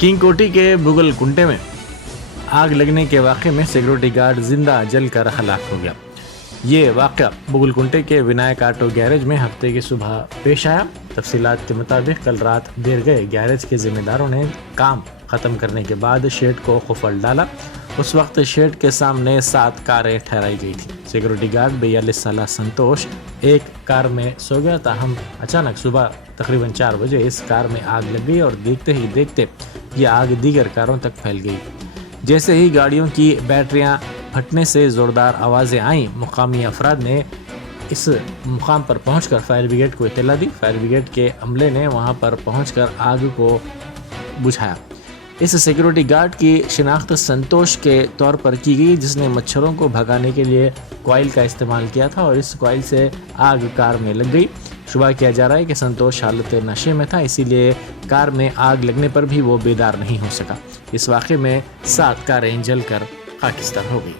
King कोटी के बुगलकुंटे में आग लगने के वाक़े में सिक्योरिटी गार्ड जिंदा जलकर हलाक हो गया। ये वाक़या बुगलकुंटे के विनायक ऑटो गैरेज में हफ्ते की सुबह पेश आया। तफसीलात के मुताबिक कल रात देर गए गैरेज के जिम्मेदारों ने काम ख़त्म करने के बाद शेड को खुफल डाला। उस वक्त शेड के सामने 7 कारें ठहराई गई थी। सिक्योरिटी गार्ड 42 साल संतोष एक कार में सो गया। ताहम अचानक सुबह तकरीबन 4 बजे इस कार में आग लग गई और देखते ही देखते ये आग दीगर कारों तक फैल गई। जैसे ही गाड़ियों की बैटरियां फटने से ज़ोरदार आवाज़ें आईं, मुकामी अफराद ने इस मुकाम पर पहुंचकर फायर ब्रिगेड को इत्तला दी। फायर ब्रिगेड के अमले ने वहां पर पहुंचकर आग को बुझाया। इस सिक्योरिटी गार्ड की शिनाख्त संतोष के तौर पर की गई, जिसने मच्छरों को भगाने के लिए कॉइल का इस्तेमाल किया था और इस कॉइल से आग कार में लग गई। शुबा किया जा रहा है कि संतोष हालत नशे में था, इसीलिए कार में आग लगने पर भी वो बेदार नहीं हो सका। इस वाक़े में 7 कारें जलकर खाकिस्तान हो गई।